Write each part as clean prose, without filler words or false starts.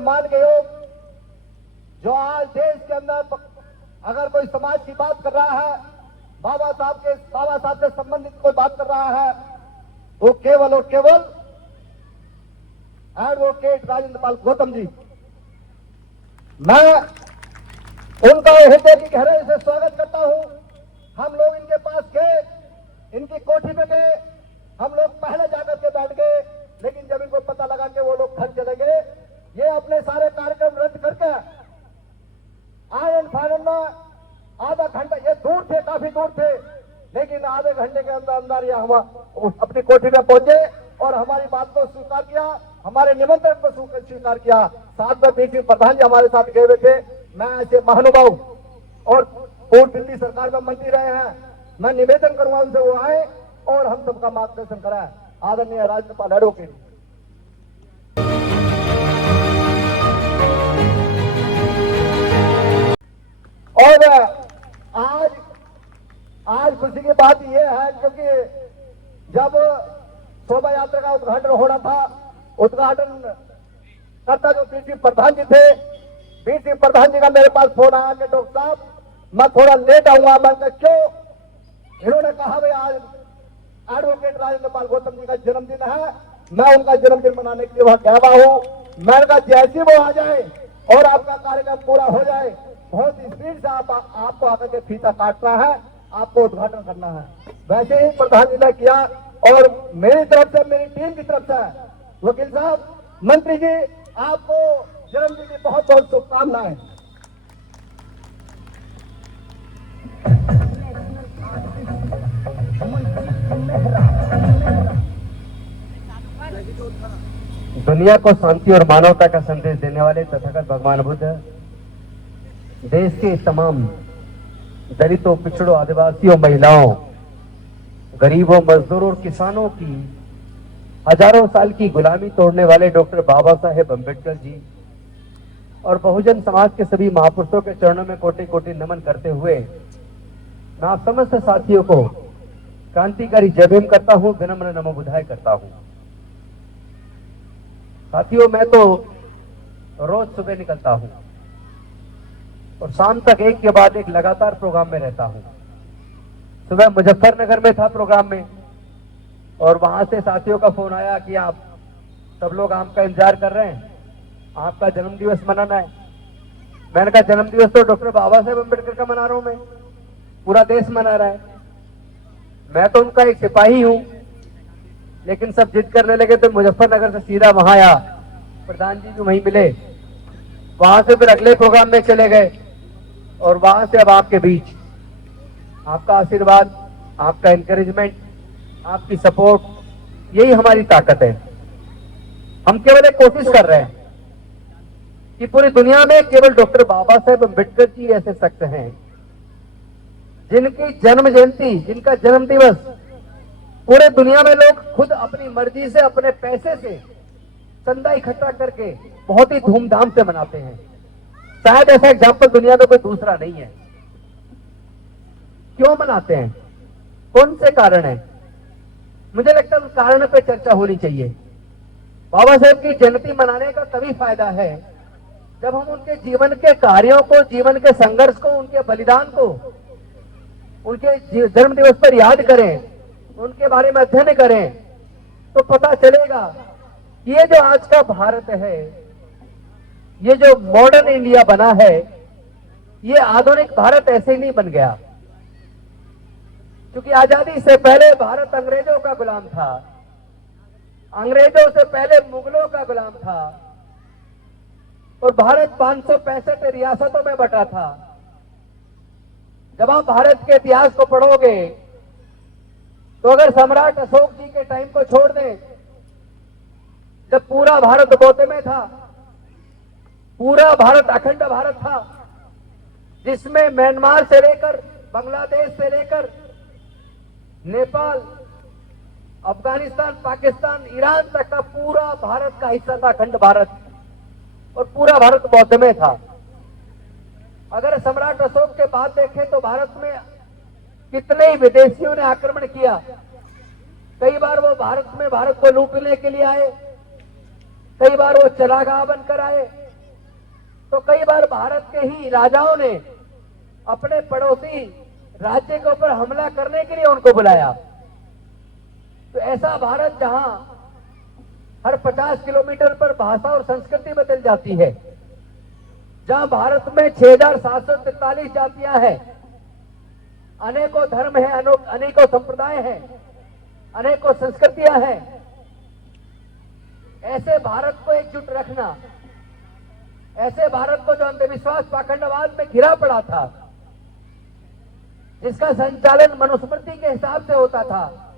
सम्मान के योग, जो आज देश के अंदर अगर कोई समाज की बात कर रहा है, बाबा साहब से संबंधित कोई बात कर रहा है, वो केवल और केवल एडवोकेट राजेंद्र पाल गौतम जी। मैं उनका हृदय की गहराई से स्वागत करता हूं। हम लोग इनके पास गए, इनकी कोठी में गए, हम लोग पहले जाकर के बैठ गए, लेकिन जब इनको पता लगा कि वो लोग घर चले गए, ये अपने सारे कार्यक्रम रद्द करके आयरन फाइनल में आधा घंटा, ये दूर थे, काफी दूर थे, लेकिन आधे घंटे के अंदर अंदर ये हम अपनी कोठी में पहुंचे और हमारी बात को स्वीकार किया, हमारे निमंत्रण को स्वीकार किया। साथ में पीसी प्रधान जी हमारे साथ गए हुए थे। मैं ऐसे महानुभाव और पूर्व दिल्ली सरकार में मंत्री रहे हैं, मैं निवेदन करूंगा उनसे वो आए और हम सबका मार्गदर्शन कराए। आदरणीय राजेंद्र पाल एडवोकेट। और आज खुशी की बात यह है, क्योंकि जब शोभा यात्रा का उद्घाटन होना था, उद्घाटन करता जो पीसी प्रधान जी थे, पीसी प्रधान जी का मेरे पास फोन आया कि डॉक्टर साहब मैं थोड़ा लेट आऊंगा। मैं कहा क्यों? इन्होंने कहा भाई आज एडवोकेट राजेंद्र पाल गौतम जी का जन्मदिन है, मैं उनका जन्मदिन मनाने के लिए वहां गया हुआ हूं। मैंने कहा जैसे वो आ जाए और आपका कार्यक्रम पूरा हो जाए, बहुत स्पीड से आपको आकर के फीता काटना है, आपको उद्घाटन करना है। वैसे ही प्रधान जी ने किया और मेरी तरफ से, मेरी टीम की तरफ से वकील साहब, मंत्री जी, आपको जन्मदिन की बहुत बहुत शुभकामनाएं। दुनिया को शांति और मानवता का संदेश देने वाले तथागत भगवान बुद्ध देश के तमाम दलितों, पिछड़ों, आदिवासियों, महिलाओं, गरीबों, मजदूरों और किसानों की हजारों साल की गुलामी तोड़ने वाले डॉक्टर बाबा साहेब अम्बेडकर जी और बहुजन समाज के सभी महापुरुषों के चरणों में कोटि कोटि नमन करते हुए मैं आप समस्त साथियों को क्रांतिकारी जय भीम करता हूं, विनम्र नमो बुधाय करता हूं। साथियों, मैं तो रोज सुबह निकलता हूं और शाम तक एक के बाद एक लगातार प्रोग्राम में रहता हूं। सुबह मुजफ्फरनगर में था प्रोग्राम में और वहां से साथियों का फोन आया कि आप सब लोग आपका इंतजार कर रहे हैं, आपका जन्म दिवस मनाना है। मैंने कहा जन्म दिवस तो डॉक्टर बाबा साहेब अम्बेडकर का मना रहा हूं मैं, पूरा देश मना रहा है, मैं तो उनका एक सिपाही हूं। लेकिन सब जिद करने लगे तो मुजफ्फरनगर से सीधा वहां आया, प्रधान जी भी वहीं मिले, वहां से फिर अगले प्रोग्राम में चले गए और वहां से अब आपके बीच आपका आशीर्वाद, आपका एनकरेजमेंट, आपकी सपोर्ट, यही हमारी ताकत है। हम केवल एक कोशिश कर रहे हैं कि पूरी दुनिया में केवल डॉक्टर बाबा साहेब अम्बेडकर जी ऐसे शख्स हैं जिनकी जन्म जयंती, जिनका जन्म दिवस पूरे दुनिया में लोग खुद अपनी मर्जी से, अपने पैसे से चंदा इकट्ठा करके बहुत ही धूमधाम से मनाते हैं। शायद ऐसा एग्जाम्पल दुनिया में कोई दूसरा नहीं है। क्यों मनाते हैं? कौन से कारण है? मुझे लगता है उस कारण पे चर्चा होनी चाहिए। बाबा साहेब की जयंती मनाने का तभी फायदा है जब हम उनके जीवन के कार्यों को, जीवन के संघर्ष को, उनके बलिदान को उनके जन्म दिवस पर याद करें, उनके बारे में अध्ययन करें, तो पता चलेगा कि ये जो आज का भारत है, ये जो मॉडर्न इंडिया बना है, ये आधुनिक भारत ऐसे ही नहीं बन गया। क्योंककि आजादी से पहले भारत अंग्रेजों का गुलाम था, अंग्रेजों से पहले मुगलों का गुलाम था और भारत 565 रियासतों में बटा था। जब आप भारत के इतिहास को पढ़ोगे तो अगर सम्राट अशोक जी के टाइम को छोड़ दें, जब पूरा भारत बौते में था, पूरा भारत अखंड भारत था, जिसमें म्यांमार से लेकर, बांग्लादेश से लेकर नेपाल, अफगानिस्तान, पाकिस्तान, ईरान तक का पूरा भारत का हिस्सा था, अखंड भारत, और पूरा भारत बौद्ध में था। अगर सम्राट अशोक के बाद देखें तो भारत में कितने ही विदेशियों ने आक्रमण किया। कई बार वो भारत को लूटने के लिए आए, कई बार वो चरागाह बनकर आए, तो कई बार भारत के ही राजाओं ने अपने पड़ोसी राज्य के ऊपर हमला करने के लिए उनको बुलाया। तो ऐसा भारत जहां हर 50 किलोमीटर पर भाषा और संस्कृति बदल जाती है, जहां भारत में 6,743 जातियां हैं, अनेकों धर्म हैं, अनेकों संप्रदाय हैं, अनेकों संस्कृतियां हैं, ऐसे भारत को एकजुट रखना, ऐसे भारत को जो अंधविश्वास पाखंडवाद में घिरा पड़ा था, जिसका संचालन मनुस्मृति के हिसाब से होता था,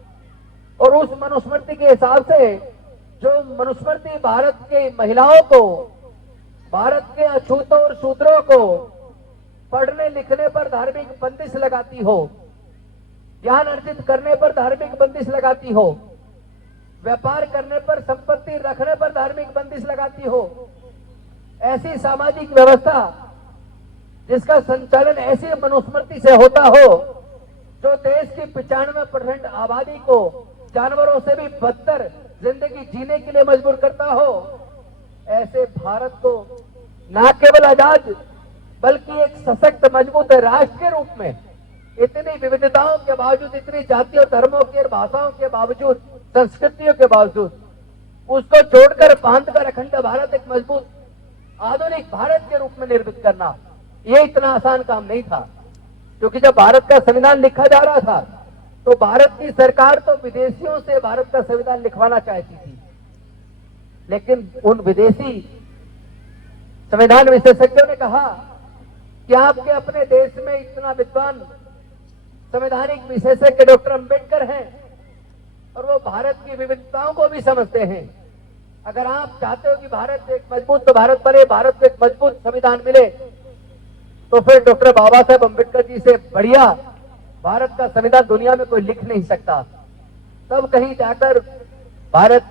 और उस मनुस्मृति के हिसाब से जो मनुस्मृति भारत की महिलाओं को, भारत के अछूतों और शूद्रों को पढ़ने लिखने पर धार्मिक बंदिश लगाती हो, ज्ञान अर्जित करने पर धार्मिक बंदिश लगाती हो, व्यापार करने पर, संपत्ति रखने पर धार्मिक बंदिश लगाती हो, ऐसी सामाजिक व्यवस्था जिसका संचालन ऐसी मनुस्मृति से होता हो जो देश की 95% आबादी को जानवरों से भी बदतर जिंदगी जीने के लिए मजबूर करता हो, ऐसे भारत को न केवल आजाद बल्कि एक सशक्त मजबूत राष्ट्र के रूप में, इतनी विविधताओं के बावजूद, इतनी जातियों, धर्मों की और भाषाओं के बावजूद, संस्कृतियों के बावजूद, उसको जोड़कर बांधकर अखंड भारत एक मजबूत आधुनिक भारत के रूप में निर्मित करना, ये इतना आसान काम नहीं था। क्योंकि जब भारत का संविधान लिखा जा रहा था तो भारत की सरकार तो विदेशियों से भारत का संविधान लिखवाना चाहती थी, लेकिन उन विदेशी संविधान विशेषज्ञों ने कहा कि आपके अपने देश में इतना विद्वान संवैधानिक विशेषज्ञ डॉक्टर अंबेडकर हैं और वो भारत की विविधताओं को भी समझते हैं। अगर आप चाहते हो कि भारत एक मजबूत भारत बने, भारत को एक मजबूत संविधान मिले, तो फिर डॉक्टर बाबा साहेब अंबेडकर जी से बढ़िया भारत का संविधान दुनिया में कोई लिख नहीं सकता। तब कहीं जाकर भारत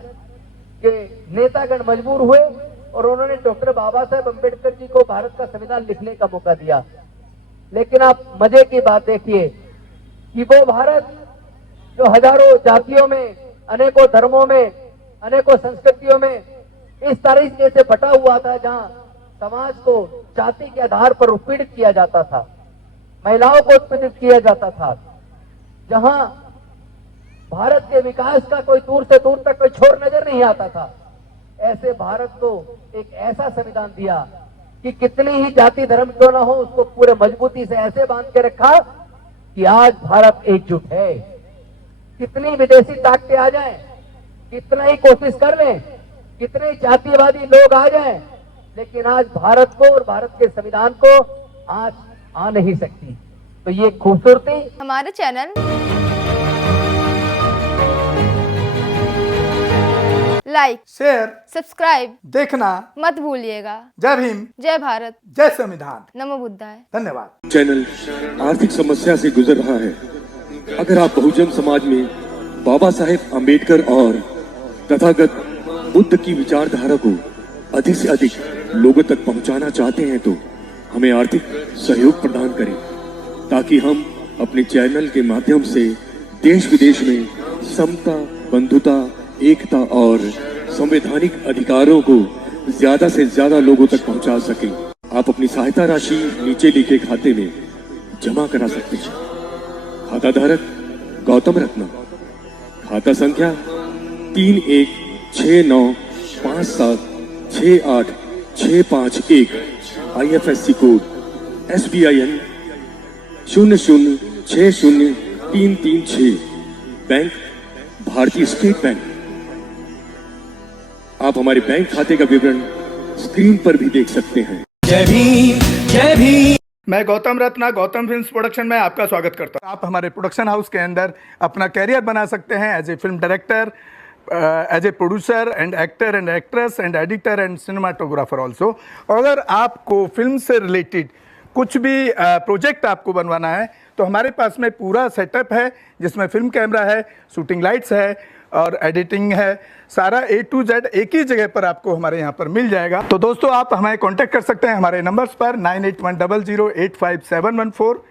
के नेतागण मजबूर हुए और उन्होंने डॉक्टर बाबा साहेब अंबेडकर जी को भारत का संविधान लिखने का मौका दिया। लेकिन आप मजे की बात देखिए कि वो भारत जो हजारों जातियों में, अनेकों धर्मों में, अनेकों संस्कृतियों में इस तरीके से बटा हुआ था, जहां समाज को जाति के आधार पर उत्पीड़ित किया जाता था, महिलाओं को उत्पीड़ित किया जाता था, जहां भारत के विकास का कोई दूर से दूर तक कोई छोर नजर नहीं आता था, ऐसे भारत को एक ऐसा संविधान दिया कि कितनी ही जाति धर्म क्यों ना हो, उसको पूरे मजबूती से ऐसे बांध के रखा कि आज भारत एकजुट है। कितनी विदेशी ताकतें आ जाएं, कितना ही कोशिश कर लें, कितने जातिवादी लोग आ जाएं, लेकिन आज भारत को और भारत के संविधान को आज आ नहीं सकती। तो ये खूबसूरती हमारे चैनल लाइक, शेयर, सब्सक्राइब देखना मत भूलिएगा। जय भीम, जय भारत, जय संविधान, नमो बुद्धाय। धन्यवाद। चैनल आर्थिक समस्या से गुजर रहा है। अगर आप बहुजन समाज में बाबा साहेब अंबेडकर और तथागत बुद्ध की विचारधारा को अधिक से अधिक लोगों तक पहुंचाना चाहते हैं तो हमें आर्थिक सहयोग प्रदान करें, ताकि हम अपने चैनल के माध्यम से देश विदेश में समता, बंधुता, एकता और संवैधानिक अधिकारों को ज्यादा से ज्यादा लोगों तक पहुंचा सकें। आप अपनी सहायता राशि नीचे लिखे खाते में जमा करा सकते हैं। खाता धारक गौतम रत्न, खाता संख्या 3169576865 IFSC कोड SBIN 0060336, बैंक भारतीय स्टेट बैंक। आप हमारे बैंक खाते का विवरण स्क्रीन पर भी देख सकते हैं। जय भीम, जय भीम। मैं गौतम रत्ना, गौतम फिल्म्स प्रोडक्शन में आपका स्वागत करता हूं। आप हमारे प्रोडक्शन हाउस के अंदर अपना कैरियर बना सकते हैं as a film director, as a producer and actor and actress and editor and cinematographer also. अगर आपको फिल्म से रिलेटेड कुछ भी प्रोजेक्ट आपको बनवाना है तो हमारे पास में पूरा सेटअप है, जिसमें फिल्म कैमरा है, शूटिंग लाइट्स है और एडिटिंग है। सारा A to Z एक ही जगह पर आपको हमारे यहाँ पर मिल जाएगा। तो दोस्तों, आप हमें कांटेक्ट कर सकते हैं हमारे नंबर्स पर 9810085714।